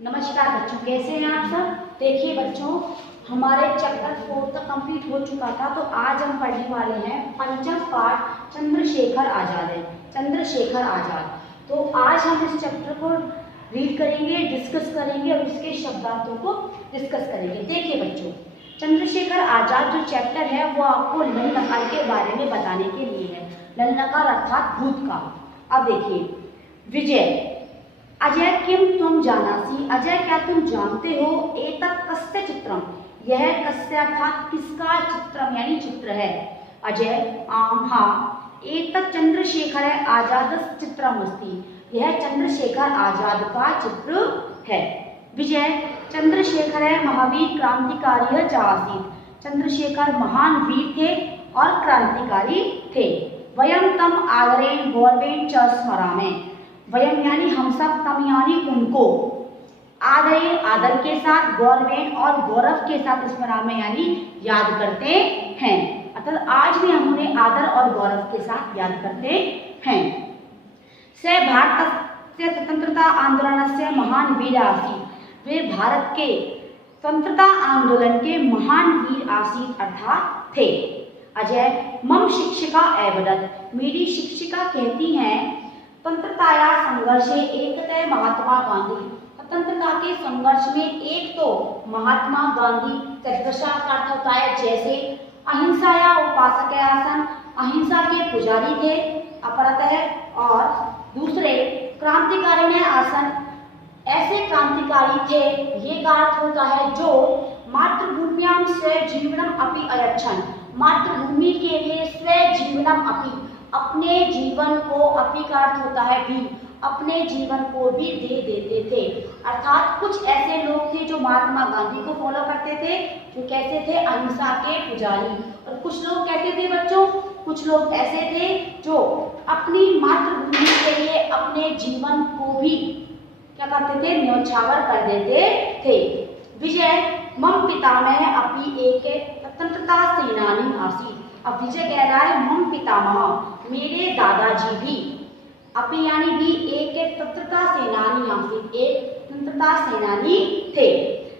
नमस्कार बच्चों, कैसे हैं आप सब। देखिए बच्चों, हमारे चैप्टर 4 तक कंप्लीट हो चुका था, तो आज हम पढ़ने वाले हैं पंचम पाठ चंद्रशेखर आजाद है। चंद्रशेखर आजाद। तो आज हम इस चैप्टर को रीड करेंगे, डिस्कस करेंगे और इसके शब्दार्थों को डिस्कस करेंगे। देखिए बच्चों, चंद्रशेखर आजाद जो चैप्टर है वो आपको नल नकार के बारे में बताने के लिए है। नल नकार अर्थात भूतकाल। अब देखिए, विजय अजय किम तुम जानासी, अजय क्या तुम जानते हो, एतत् कस्य चित्रम, यह कस्य अर्थात किसका चित्रम यानी चित्र है। अजय आम हाँ, एतत् चंद्रशेखर आजाद चित्रम अस्ति, यह चंद्रशेखर आजाद का चित्र है। विजय चंद्रशेखर महावीर क्रांतिकारी आसीत्, चंद्रशेखर महान वीर थे और क्रांतिकारी थे। वयम तम आदरेण गौरवेण च स्मरामहे, वयम यानी हम सब, तम यानी उनको, आदर आदर के साथ, गौरवेण और गौरव के साथ स्मरामहे यानी याद करते हैं। अर्थात आज भी हम उन्हें आदर और गौरव के साथ याद करते हैं। से भारतस्य स्वतंत्रता आंदोलनस्य महान वीर आसीत्, वे भारत के स्वतंत्रता आंदोलन के महान वीर आसीत् अर्थात थे। अजय मम शिक्षिका एवदत्, मेरी शिक्षिका कहती हैं, स्वतंत्रताया संघर्षे एकतः महात्मा गांधी, स्वतंत्रता के संघर्ष में एक तो महात्मा गांधी, तत्पश्चात का अर्थ होता है जैसे, अहिंसाया उपासक आसन, अहिंसा के पुजारी थे, अपरतः और दूसरे क्रांतिकारिण्य आसन, ऐसे क्रांतिकारी थे। ये का अर्थ होता है जो मातृभूम्यां स्व जीवनम अपि अयच्छन्, मातृभूमि के लिए स्व जीवनम अपि, अपने जीवन को, अपि का अर्थ होता है भी, अपने जीवन को भी दे देते थे। अर्थात कुछ ऐसे लोग थे जो महात्मा गांधी को फॉलो करते थे, जो कैसे थे, अहिंसा के पुजारी। और कुछ लोग कैसे थे बच्चों, कुछ लोग ऐसे थे जो अपनी मातृभूमि के लिए अपने जीवन को भी क्या करते थे, न्यौछावर कर देते थे। विजय मम पितामह अपि एक स्वतंत्रता सेनानी आसीत्, अब विजय कह रहा है मम पितामह, मेरे दादाजी भी, अपि यानी भी एक स्वतंत्रता सेनानी आसीत्, एक स्वतंत्रता सेनानी थे।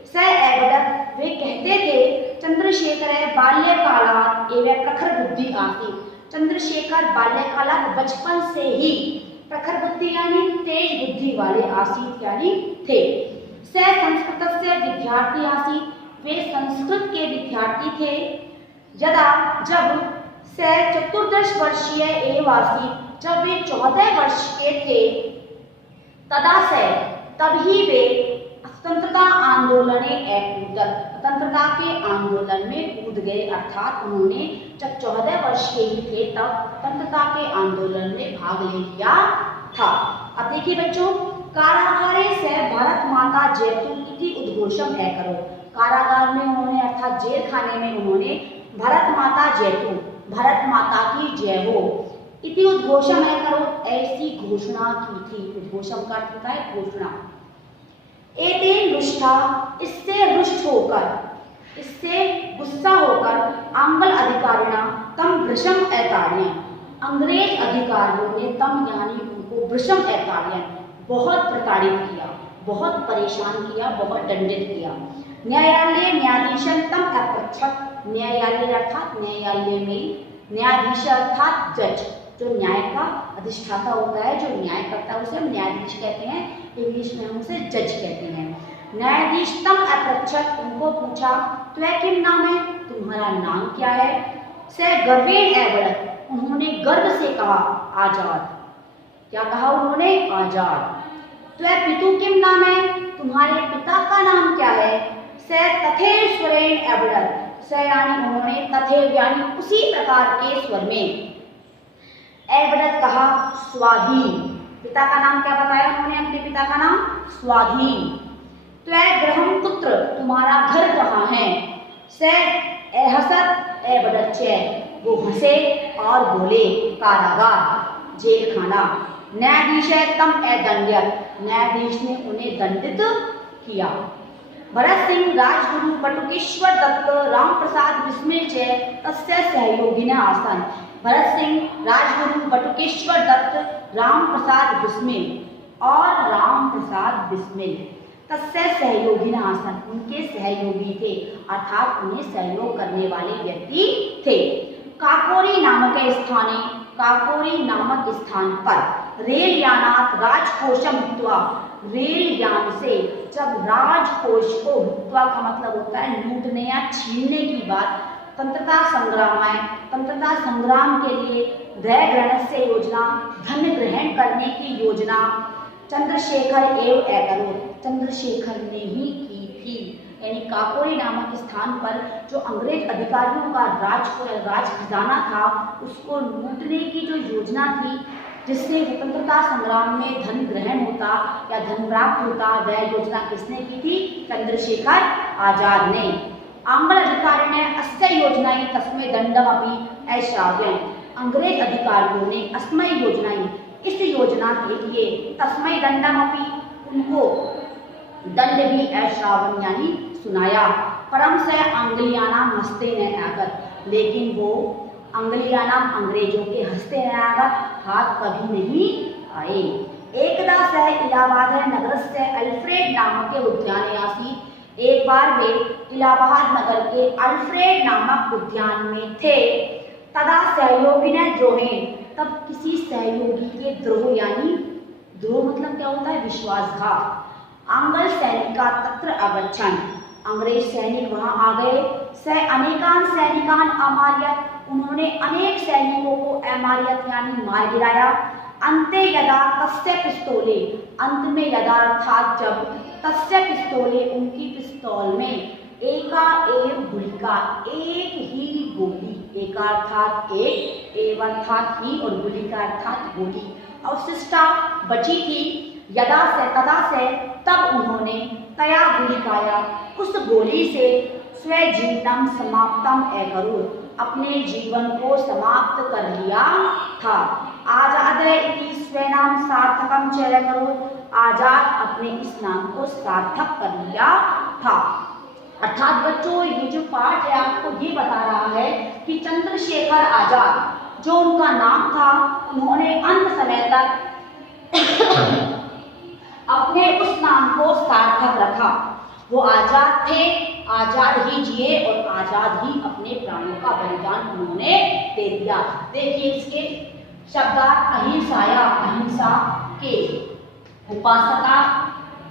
स एवदत्, वे कहते थे, चंद्रशेखर बाल्यकालात् एव प्रखर बुद्धि आसीत्, चंद्रशेखर बाल्यकालात् बचपन से ही प्रखर बुद्धि यानी तेज बुद्धि वाले आसीत् यानी थे। स संस्कृतस्य विद्यार्थी आसीत्, वे संस्कृत के विद्यार्थी थे। यदा जब से 14 वर्षीय एव आसीत्, जब वे 14 वर्ष के थे, तदा से तभी वे स्वतंत्रता आंदोलने एकूदत्, स्वतंत्रता के आंदोलन में कूद गए। अर्थात उन्होंने जब 14 वर्ष के ही थे तब स्वतंत्रता के आंदोलन में भाग ले लिया था। अब देखिए बच्चों, कारागारे से भारत माता जयतु इति उद्घोषम है करो, कारागार में उन्होंने अर्थात जेल खाने में उन्होंने भारत माता जयतु, भारत माता की जय हो, इति उद्घोषम है करो, ऐसी घोषणा की थी। उद्घोषम का अर्थ होता है घोषणा। एतेन रुष्टा, इससे रुष्ट होकर, इससे गुस्सा होकर, आंग्ल अधिकारिणा तम भृशम एताड़यन्, अंग्रेज अधिकारियों ने तम यानी उनको भृशम एताड़यन् बहुत प्रताड़ित किया, बहुत परेशान किया, बहुत दंडित किया। न्यायालय न्यायाधीशं तम अपृच्छत्, न्यायालय अर्थात न्यायालय में, न्यायाधीश अर्थात जज, जो न्याय का अधिष्ठाता होता है, जो न्याय करता है उसे हम न्यायाधीश कहते हैं, इंग्लिश में हम उसे जज कहते हैं। न्यायाधीश तम अपृच्छत्, उनको पूछा, त्वय किम नाम है, तुम्हारा नाम क्या है। से गर्वेण एवदत्, उन्होंने गर्व से कहा, आजाद। क्या कहा उन्होंने, आजाद। त्वय पितु किम नाम है, तुम्हारे पिता का नाम क्या है। से तथैव स्वरेण एवदत्, से यानी उन्होंने, तथैव यानी उसी प्रकार के स्वर में, एवदत् कहा, स्वाधीन। पिता का नाम क्या बताया उन्होंने, अपने पिता का नाम स्वाधीन। त्वय गृहं कुत्र, तुम्हारा घर कहाँ है। से एहसत् एवदत् च, वो हंसे और बोले, कारागार जेल खाना। न्यायाधीश तम एदंड्यत्, न्यायाधीश ने उन्हें दंडित किया। भरत सिंह राजगुरु बटुकेश्वर दत्त राम प्रसाद बिस्मिल च तस्य सहयोगिनः आसन्, भरत सिंह राजगुरु बटुकेश्वर दत्त राम प्रसाद बिस्मिल और राम प्रसाद बिस्मिल तस्य सहयोगिना आसन, उनके सहयोगी थे, अर्थात उन्हें सहयोग करने वाले व्यक्ति थे। काकोरी नामक स्थाने, काकोरी नामक स्थान पर रेल यानात राजकोषम हुत्वा, रेल यान से जब राजकोष को, हुत्वा का मतलब होता है लूटने या छीनने की बात, तंत्रता संग्राम है, तंत्रता संग्राम के लिए धय ग्रहण से योजना, धन ग्रहण करने की योजना चंद्रशेखर एवं अकरोत, चंद्रशेखर ने ही की थी। यानी काकोरी नामक स्थान पर जो अंग्रेज अधिकारियों का राज खजाना था उसको लूटने की जो योजना थी, जिससे स्वतंत्रता संग्राम में धन ग्रहण होता या धन प्राप्त होता, वह योजना किसने की थी? चंद्रशेखर आजाद ने। आंग्ल अधिकारी ने अस्य योजनाएं तस्मै दंडमपि अश्राव्यं, अंग्रेज अधिकारियों ने अस्मय योजनाएं, इस योजना के लिए तस्मै दंडमपि, उनको दंड भी अश्रावण यानी सुनाया। परम से आंग्लियानाम हस्ते न आगत, लेकिन वो आंग्लियानाम अंग्रेजों के हस्ते न आगत, हाथ कभी नहीं आए। एकदा सह इलाहाबाद नगर से अल्फ्रेड नामक के उद्यान आसी, एक बार वे इलाहाबाद नगर के अल्फ्रेड नामक उद्यान में थे। तदा सहयोगी ने द्रोहे, तब किसी सहयोगी के द्रोह, यानी द्रोह मतलब क्या होता है? विश्वासघात। आंग्ल सैनिका तत्र अगच्छन्, अंग्रेज सैनिक वहां आ गए। स अनेकान सैनिकान अमार्यत, उन्होंने अनेक सैनिकों को अमार्यत यानी मार गिराया। अंते यदा तस्य पिस्तौले, अंत में यदा अर्थात जब, तस्य पिस्तौले उनकी पिस्तौल में, एका एव गुलिका, एक ही गोली, एका अर्थात एक, एव अर्थात ही और गुलिका अर्थात गोली, अवशिष्टा बची थी। यदा से तदा से तब उन्होंने, तया गुलिकाया उस गोली से, स्वजीवनम समाप्तम अकरोत्, अपने जीवन को समाप्त कर लिया था। आजाद इति स्वनाम सार्थकम च अकरोत्, आजाद अपने इस नाम को सार्थक कर लिया था। अर्थात बच्चों ये जो पाठ है आपको ये बता रहा है कि चंद्रशेखर आजाद जो उनका नाम था, उन्होंने अंत समय तक अपने उस नाम को सार्थक रखा। वो आजाद थे, आजाद ही जिए और आजाद ही अपने प्राणों का बलिदान उन्होंने दे दिया। देखिए इसके शब्दार्थ अहिंसाया, अहिंसा के उपासका,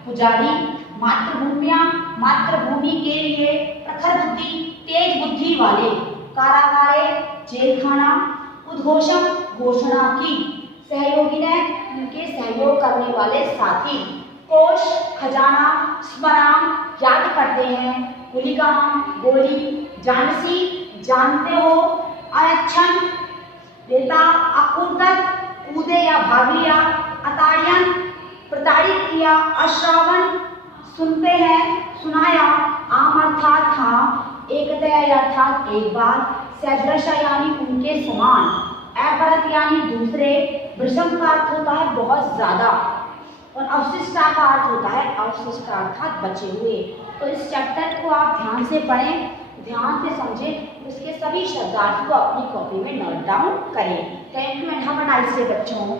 पुजारी, मातृभूमि के लिए प्रखर बुद्धि, तेज बुद्धि वाले, कारागारे जेल खाना, उद्घोषम घोषणा की, सहयोगी ने उनके सहयोग करने वाले साथी, कोश खजाना, स्मराम याद करते हैं, गुलिकाम गोली, जानसी जानते हो, अयच्छन देता, अकुर्दत कूदे या भाग लिया, अताड़ियन प्रताड़ित किया, अश्रावण सुनते हैं, सुनाया, आम अर्थात हाँ, एकतया अर्थात एक बार, सदृश यानी उनके समान, अपरत यानी दूसरे, वृषम का अर्थ होता है बहुत ज्यादा और अवशिष्टा का अर्थ होता है अवशिष्टा अर्थात बचे हुए। तो इस चैप्टर को आप ध्यान से पढ़ें, ध्यान से समझें, इसके सभी शब्दार्थ को अपनी कॉपी में नोट डाउन करें। Thank you and have a nice day बच्चों।